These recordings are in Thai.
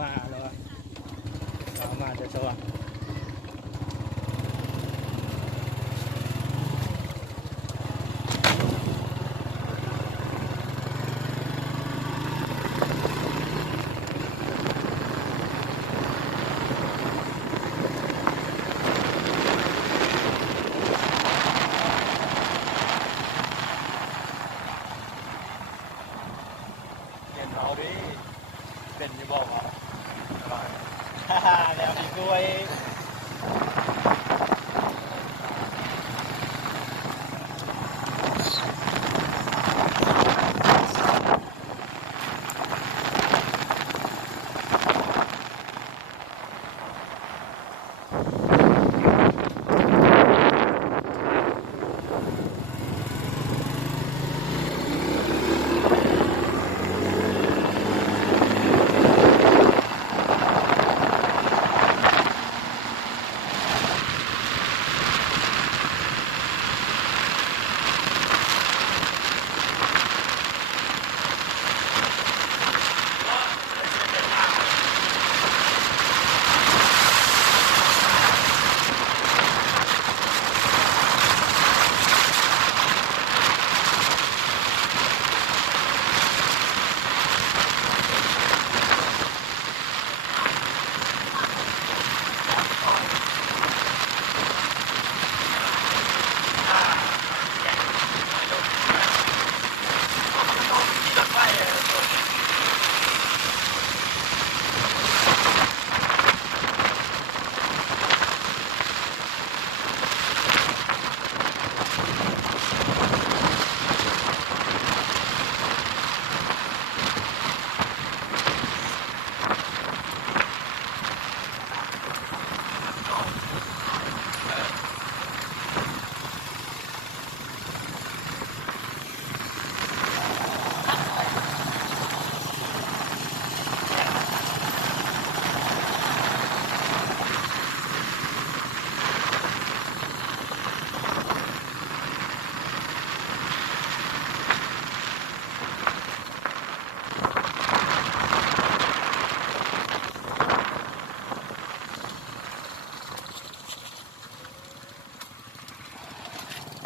มาแล้วเอามาจะสว่างเอาดิเป็นจะบอกว่าแล้วมีกล้วย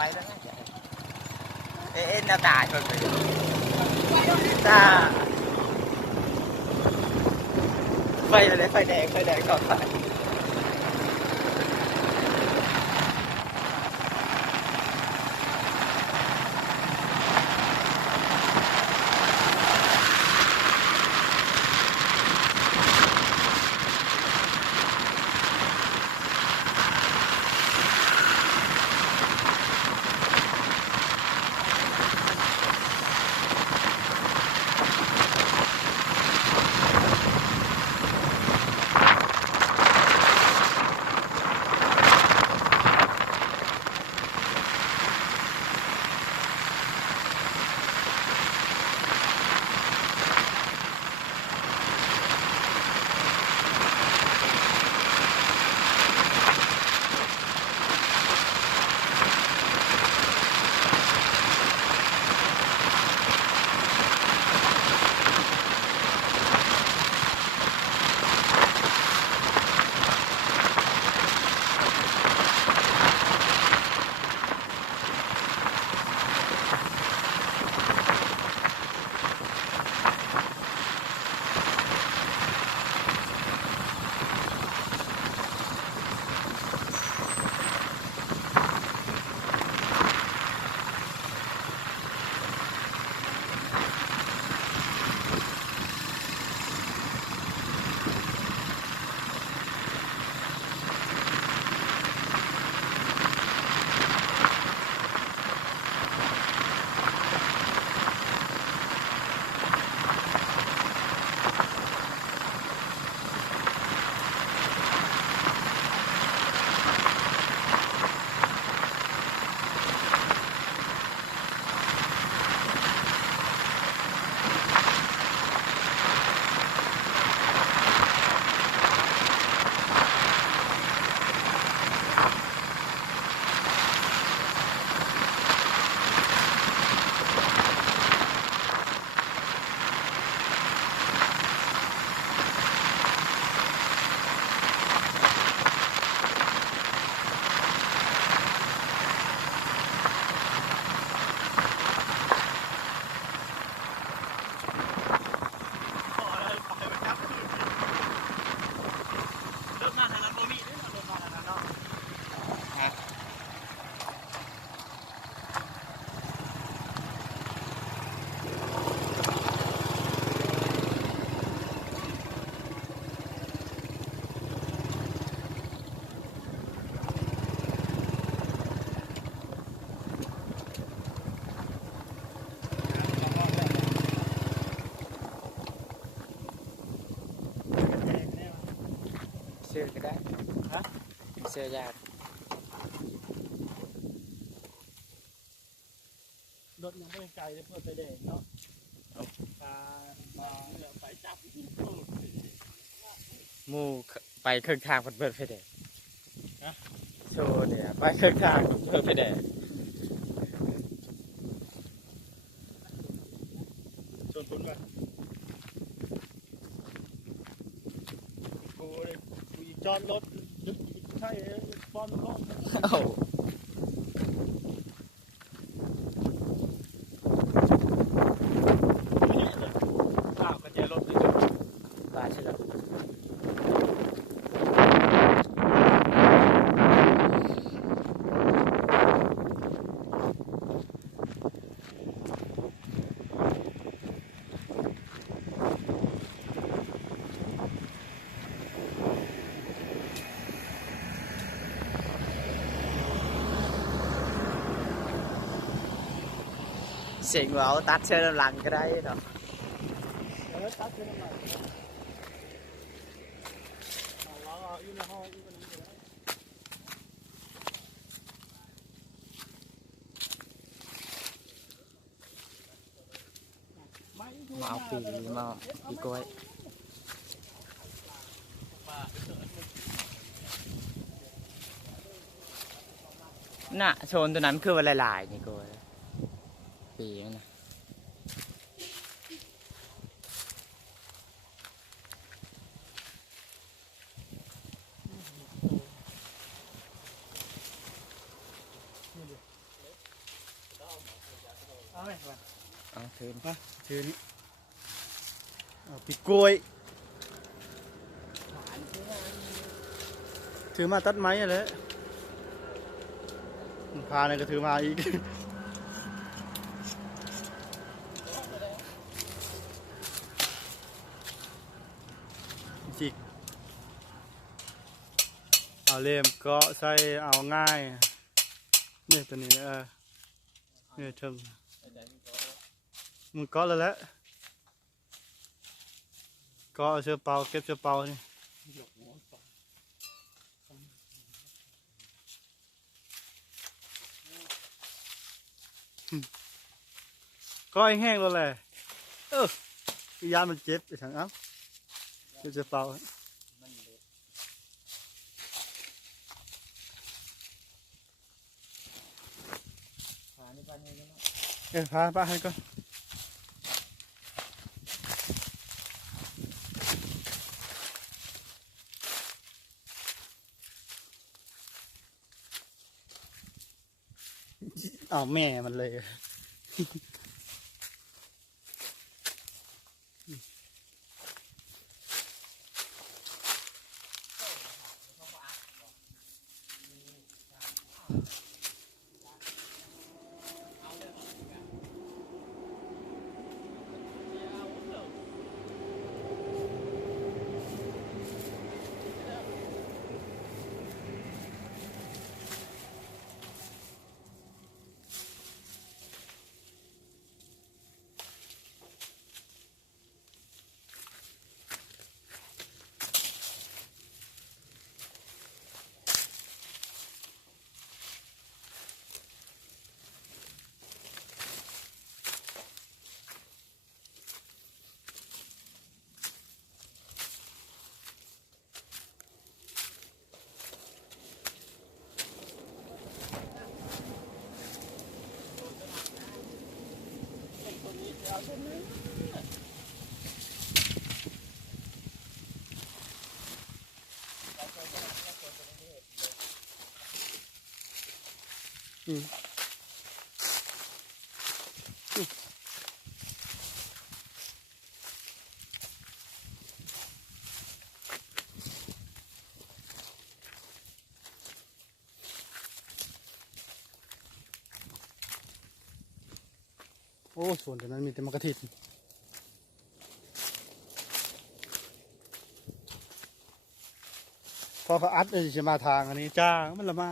ไปแล้วนะเอ๊ะหน้าตาชนไปตาไฟอะไรไฟแดงก่อนไฟ ซื้อก็ได้ ฮะ เสื้อยาก รถยังไม่ไกลเลยเพื่อไปเด็กเนาะมาเหลือไปจับ หมู่ไปครึ่งทางเปิดไฟแดง ฮะ โชว์เนี่ยไปครึ่งทางเปิดไฟแดง ชวนคุณไปกูเลยกูจอดรถยึดใช่บอลรถ เอ้า ข้าวกันเจรถเลย ตายใช่แล้วเสียงว่าตัดเชือกหลังก็ได้เนาะ ตัดเส้นอะไรเราอยู่ในห้องอยู่กันนี้เลยมาเอาปีมาปีกล้วยน่ะโซนตัวนั้นคือว่าหลายๆนี่กล้วยปีนั่นนะ เอาไหมวะ เอาคืน มาถือนี่ปีกล้วยถือมาตัดไม้อะไรพาเนี่ยก็ถือมาอีกจิกเอาเล่มก็ใส่เอาง่ายเนี่ยตัวนี้เนี่ยเทิงมึงก็แล้วแหละก็เอาเชือกเป่าเก็บเชือกเป่านี่ก็แห้งแล้วแหละยามันเจ็บไปทางเอ้าเก็บเชือกเป่าพาป้าให้ก่อนเอาแม่มันเลยโอ้ส่วนตรงนั้นมีแต่มะกะทินพอเขาอัดเลยจะมาทางอันนี้จ้ามันละมา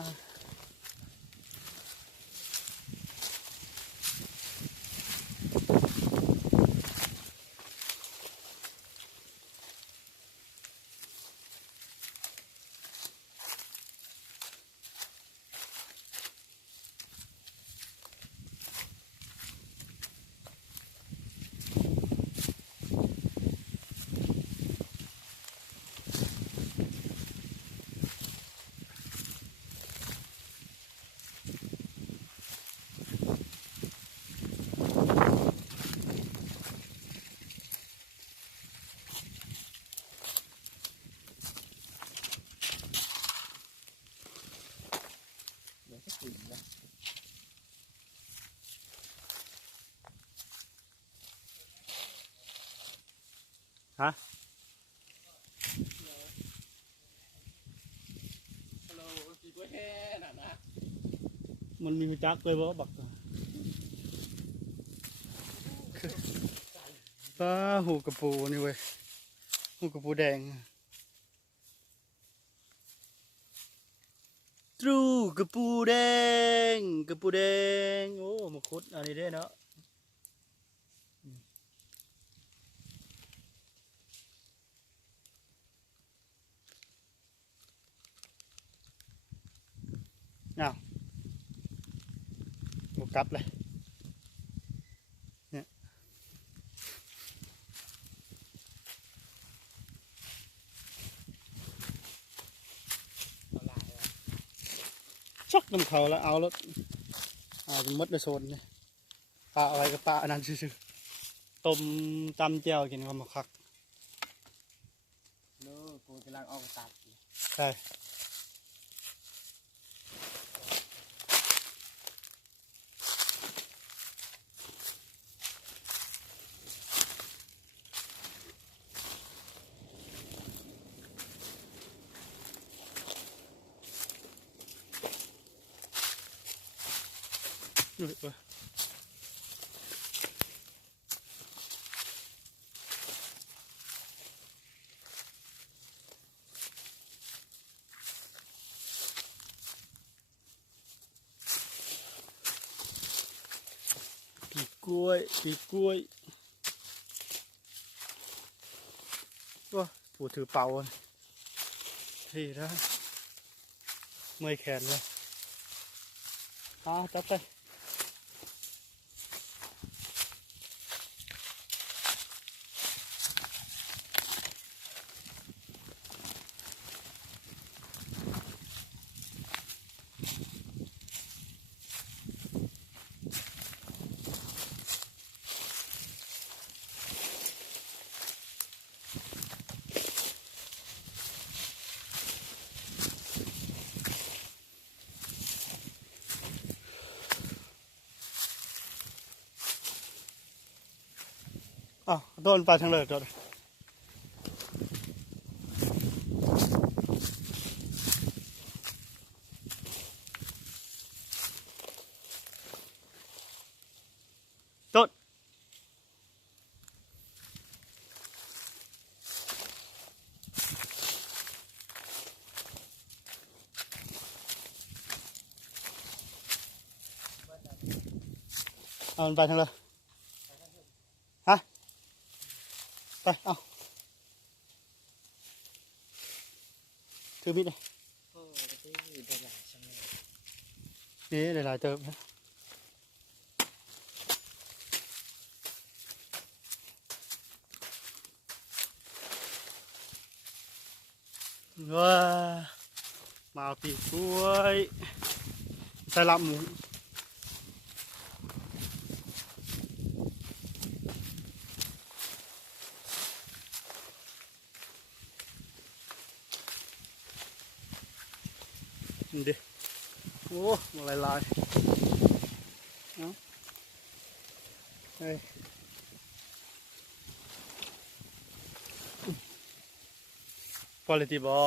ฮะ โลสีก็แค่น่ะนะ มันมีจักเลยบ่บักปลาหูกระปูนี่เว้ยหูกระปูแดงตรูกระปูแดงกระปูแดงโอ้มาคุดอันนี้ได้เนาะอ้าวบกลับเลยเนี่ยชักน้ำเขาแล้วเอาแล้วจะมดในโซนนี่ปลาอะไรกับปลาอันนั้นซื่อๆต้มตำแจ่วกินความคัก โลกูกำลังออกตัด ใช่นู่นเว้ยปีกล้วยปีกล้วยว้าผู้ถือเป่าที่นะเมื่อยแขนเลยจับไปโดนปลาทางเลยโดนต้นมันไปทางเลยฮะไปเอาถือมีดเลย โอ้ที่ได้หลายช่างเลย นี่หลายๆเติมนะว้ามาเอาปีกกล้วยใส่ลำหมูนี่ดิโอ้มาลายเอ้าเฮ้ยพอเลยตีบอ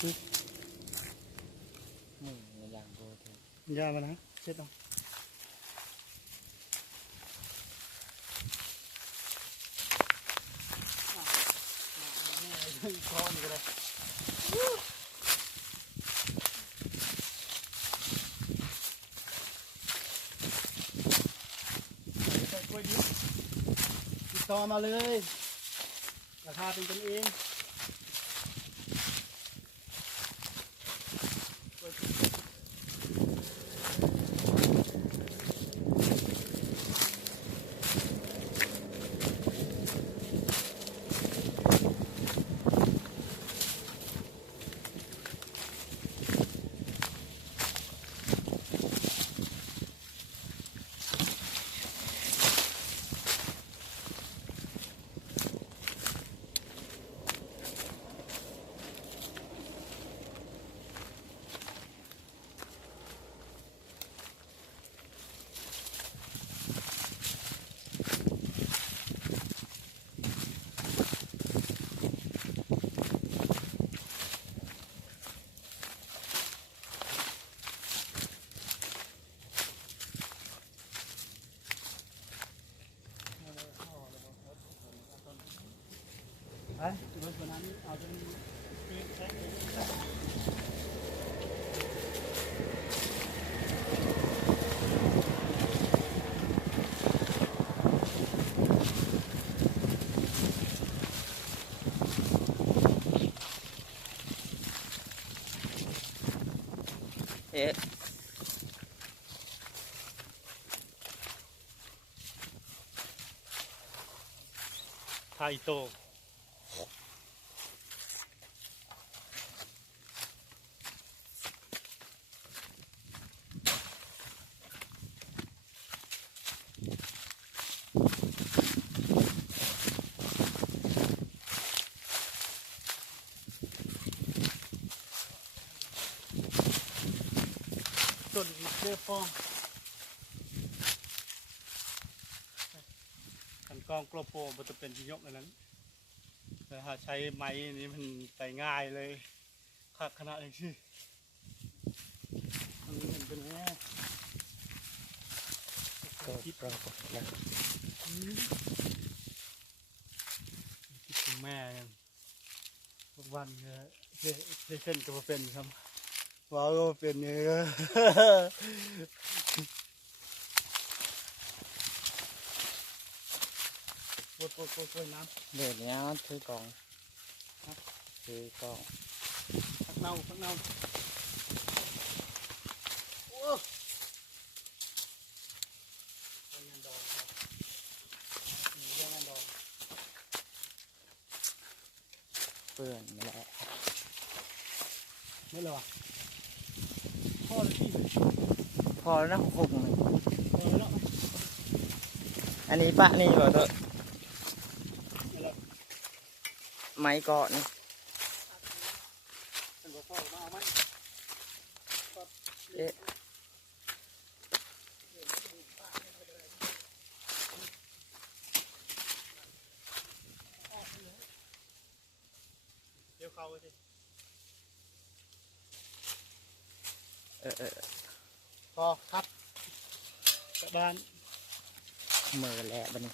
ซื้อ อย่างโบเท ยามานะเช็ดเอาคอนก็ได้ใส่กล้วยดิบติดต่อมาเลยราคาเป็นกันเอง กว่านั้นเอาจนแข็งเลย เอ๊ะ ไทยโตต้นมะเขือป้องกันกองกลโปมันจะเป็นที่ยกอันนั้นแต่ถ้าใช้ไม้นี้มันไปง่ายเลยขาดขนาดอย่างที่มันเห็นเป็นแง่คิดเราคิดถึงแม่กันทุกวันเส้นก็มาเป็นครับว้าวก็มาเป็นเนี่ยโกยน้ำ เดี๋ยวนี้ถือกล่องถือกล่อง ผักเน่าโอ้ยงานดองครับงานดอง เปื่อนนี่แหละ ไม่หรอพ่อเลยพี่ พอแล้วนะหกหนึ่ง แล้ว อันนี้ปะนี่บ่เถอะ แล้ว ไม้เกาะนี่ เป็นพ่อมาเอาไหม เอ๊ะ เดี๋ยวเข้าไปสิ เออ พอครับกลับบ้าน มือแหละบัดนี้